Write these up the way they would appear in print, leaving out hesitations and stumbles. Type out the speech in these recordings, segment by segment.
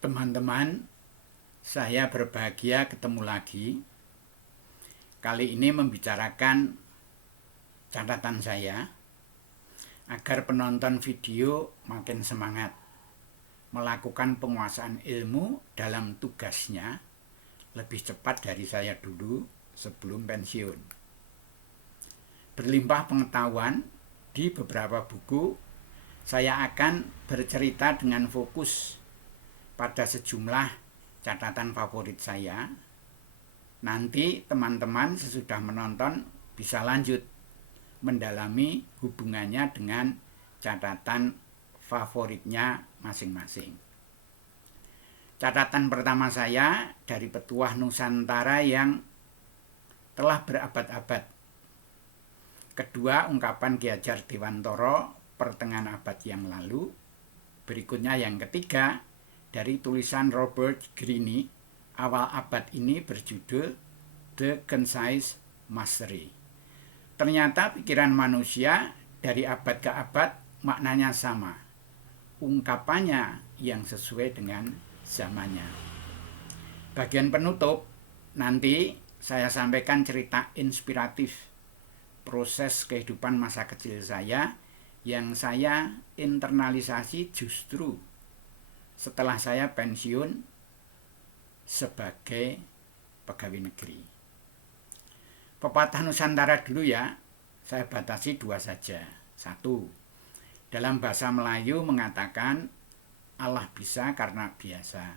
Teman-teman, saya berbahagia ketemu lagi. Kali ini membicarakan catatan saya agar penonton video makin semangat melakukan penguasaan ilmu dalam tugasnya lebih cepat dari saya dulu sebelum pensiun. Berlimpah pengetahuan di beberapa buku, saya akan bercerita dengan fokus pada sejumlah catatan favorit saya. Nanti teman-teman sesudah menonton bisa lanjut mendalami hubungannya dengan catatan favoritnya masing-masing. Catatan pertama saya dari Petuah Nusantara yang telah berabad-abad. Kedua, ungkapan Ki Hajar Dewantara pertengahan abad yang lalu. Berikutnya yang ketiga, dari tulisan Robert Greene awal abad ini berjudul The Concise Mastery. Ternyata pikiran manusia dari abad ke abad maknanya sama. Ungkapannya yang sesuai dengan zamannya. Bagian penutup, nanti saya sampaikan cerita inspiratif proses kehidupan masa kecil saya yang saya internalisasi justru setelah saya pensiun sebagai pegawai negeri. Pepatah Nusantara dulu ya, saya batasi dua saja. Satu, dalam bahasa Melayu mengatakan Allah bisa karena biasa.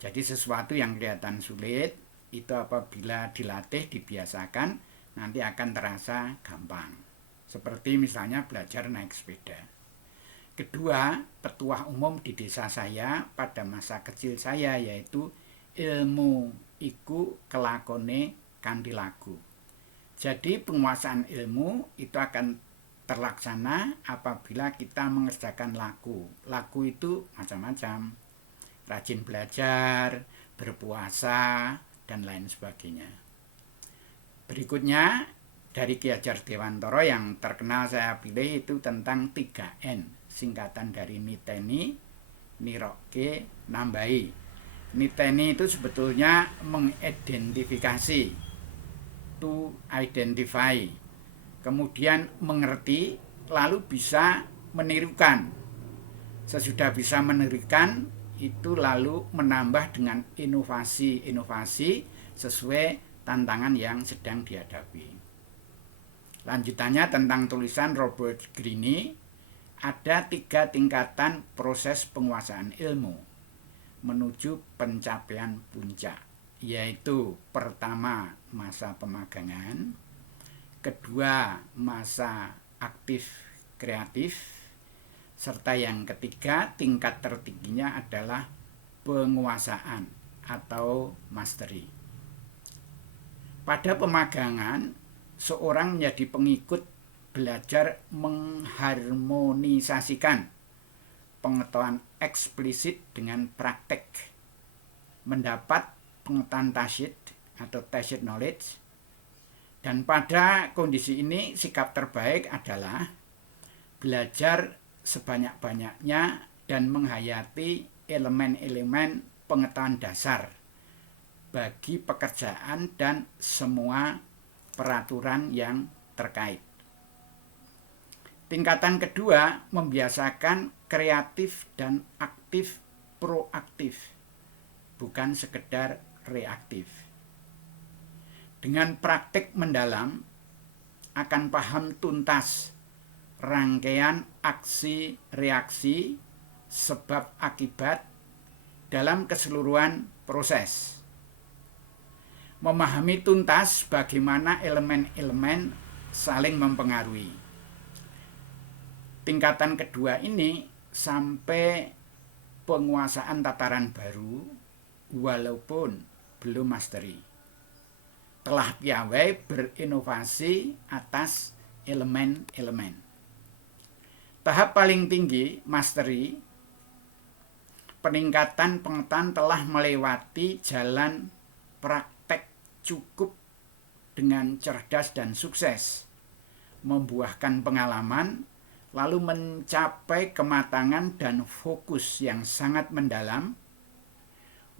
Jadi sesuatu yang kelihatan sulit itu apabila dilatih, dibiasakan, nanti akan terasa gampang. Seperti misalnya belajar naik sepeda. Kedua, petuah umum di desa saya pada masa kecil saya yaitu ilmu iku kelakone kanthi laku. Jadi penguasaan ilmu itu akan terlaksana apabila kita mengerjakan laku. Laku itu macam-macam. Rajin belajar, berpuasa, dan lain sebagainya. Berikutnya dari Ki Hajar Dewantara yang terkenal saya pilih itu tentang 3N. Singkatan dari niteni, niroke, nambahi. Niteni itu sebetulnya mengidentifikasi, to identify. Kemudian mengerti, lalu bisa menirukan. Sesudah bisa menirukan, itu lalu menambah dengan inovasi-inovasi sesuai tantangan yang sedang dihadapi. Lanjutannya tentang tulisan Robert Greene, ada 3 tingkatan proses penguasaan ilmu menuju pencapaian puncak, yaitu pertama masa pemagangan, kedua masa aktif kreatif, serta yang ketiga tingkat tertingginya adalah penguasaan atau mastery. Pada pemagangan, seorang menjadi pengikut belajar mengharmonisasikan pengetahuan eksplisit dengan praktek, mendapat pengetahuan tacit atau tacit knowledge, dan pada kondisi ini sikap terbaik adalah belajar sebanyak-banyaknya dan menghayati elemen-elemen pengetahuan dasar bagi pekerjaan dan semua peraturan yang terkait. Tingkatan kedua membiasakan kreatif dan aktif proaktif, bukan sekedar reaktif. Dengan praktik mendalam akan paham tuntas rangkaian aksi reaksi sebab akibat dalam keseluruhan proses. Memahami tuntas bagaimana elemen-elemen saling mempengaruhi. Tingkatan kedua ini sampai penguasaan tataran baru walaupun belum mastery. Telah piawai berinovasi atas elemen-elemen. Tahap paling tinggi mastery, peningkatan pengetahuan telah melewati jalan praktek cukup dengan cerdas dan sukses, membuahkan pengalaman, lalu mencapai kematangan dan fokus yang sangat mendalam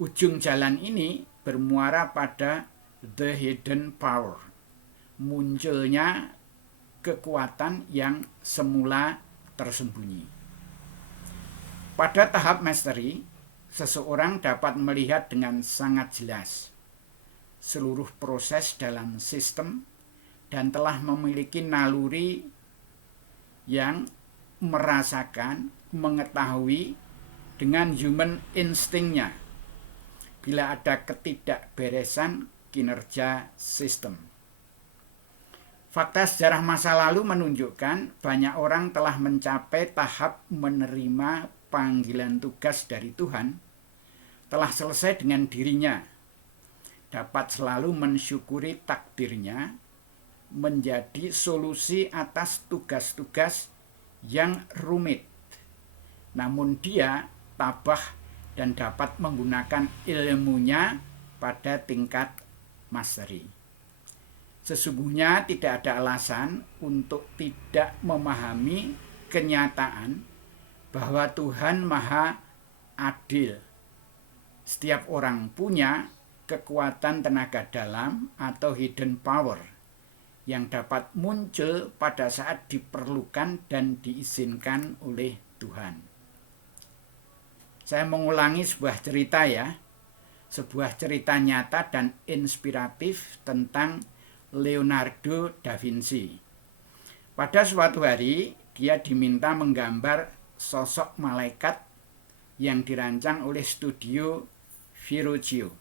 Ujung jalan ini bermuara pada the hidden power, munculnya kekuatan yang semula tersembunyi. Pada tahap mastery, seseorang dapat melihat dengan sangat jelas seluruh proses dalam sistem dan telah memiliki naluri yang merasakan, mengetahui dengan human instingnya bila ada ketidakberesan kinerja sistem. Fakta sejarah masa lalu menunjukkan banyak orang telah mencapai tahap menerima panggilan tugas dari Tuhan, telah selesai dengan dirinya, dapat selalu mensyukuri takdirnya, menjadi solusi atas tugas-tugas yang rumit. Namun dia tabah dan dapat menggunakan ilmunya pada tingkat mastery. Sesungguhnya tidak ada alasan untuk tidak memahami kenyataan bahwa Tuhan Maha Adil. Setiap orang punya kekuatan tenaga dalam atau hidden power yang dapat muncul pada saat diperlukan dan diizinkan oleh Tuhan. Saya mengulangi sebuah cerita ya, sebuah cerita nyata dan inspiratif tentang Leonardo da Vinci. Pada suatu hari, dia diminta menggambar sosok malaikat yang dirancang oleh studio Verrocchio.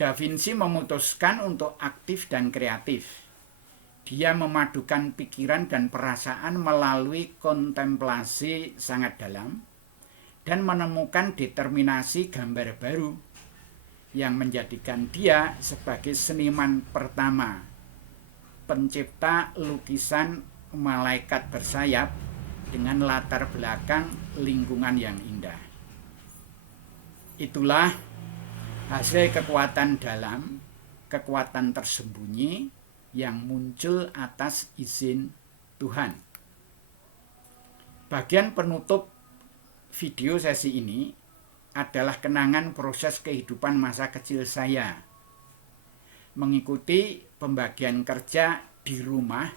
Da Vinci memutuskan untuk aktif dan kreatif. Dia memadukan pikiran dan perasaan melalui kontemplasi sangat dalam dan menemukan determinasi gambar baru yang menjadikan dia sebagai seniman pertama, pencipta lukisan malaikat bersayap dengan latar belakang lingkungan yang indah. Itulah hasil kekuatan dalam, kekuatan tersembunyi yang muncul atas izin Tuhan. Bagian penutup video sesi ini adalah kenangan proses kehidupan masa kecil saya, mengikuti pembagian kerja di rumah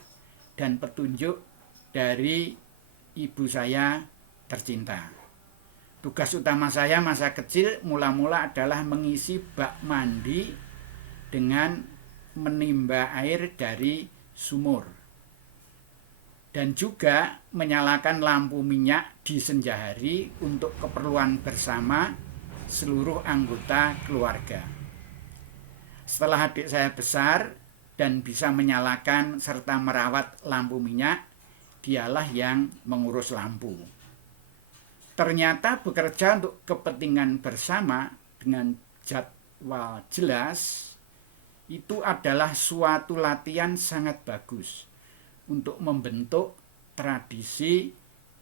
dan petunjuk dari ibu saya tercinta. Tugas utama saya masa kecil mula-mula adalah mengisi bak mandi dengan menimba air dari sumur, dan juga menyalakan lampu minyak di senja hari untuk keperluan bersama seluruh anggota keluarga. Setelah adik saya besar dan bisa menyalakan serta merawat lampu minyak, dialah yang mengurus lampu. Ternyata bekerja untuk kepentingan bersama dengan jadwal jelas itu adalah suatu latihan sangat bagus untuk membentuk tradisi,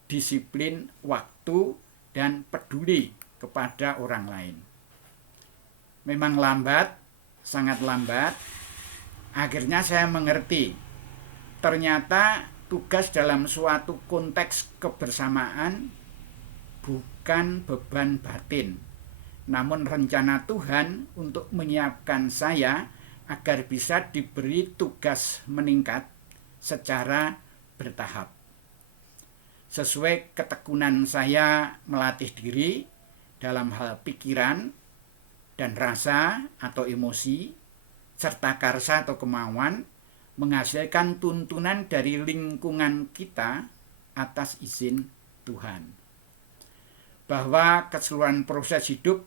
disiplin waktu, dan peduli kepada orang lain. Memang lambat, sangat lambat. Akhirnya saya mengerti, ternyata tugas dalam suatu konteks kebersamaan bukan beban batin, namun rencana Tuhan untuk menyiapkan saya agar bisa diberi tugas meningkat secara bertahap. Sesuai ketekunan saya melatih diri dalam hal pikiran dan rasa atau emosi, serta karsa atau kemauan, menghasilkan tuntunan dari lingkungan kita atas izin Tuhan. Bahwa keseluruhan proses hidup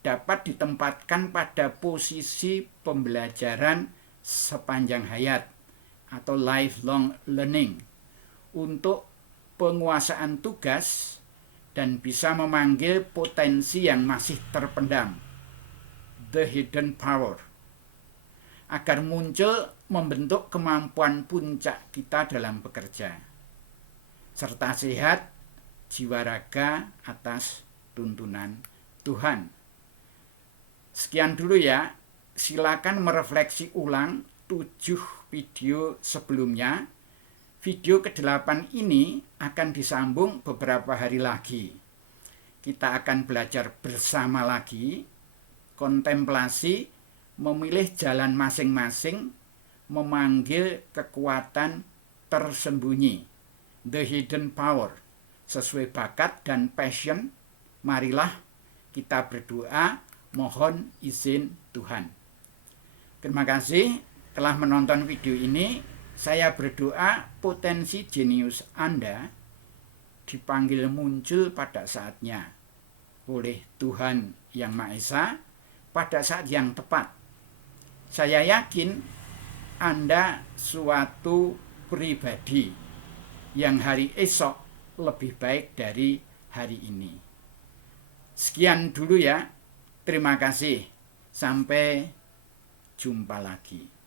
dapat ditempatkan pada posisi pembelajaran sepanjang hayat atau lifelong learning untuk penguasaan tugas dan bisa memanggil potensi yang masih terpendam, the hidden power, agar muncul membentuk kemampuan puncak kita dalam bekerja, serta sehat jiwa raga atas tuntunan Tuhan. Sekian dulu ya, silakan merefleksi ulang 7 video sebelumnya. Video ke-8 ini akan disambung beberapa hari lagi. kita akan belajar bersama lagi, kontemplasi, memilih jalan masing-masing, memanggil kekuatan tersembunyi, the hidden power, sesuai bakat dan passion. Marilah kita berdoa, mohon izin Tuhan. Terima kasih telah menonton video ini. Saya berdoa potensi jenius Anda dipanggil muncul pada saatnya oleh Tuhan Yang Maha Esa pada saat yang tepat. Saya yakin Anda suatu pribadi yang hari esok lebih baik dari hari ini. Sekian dulu ya. Terima kasih. Sampai jumpa lagi.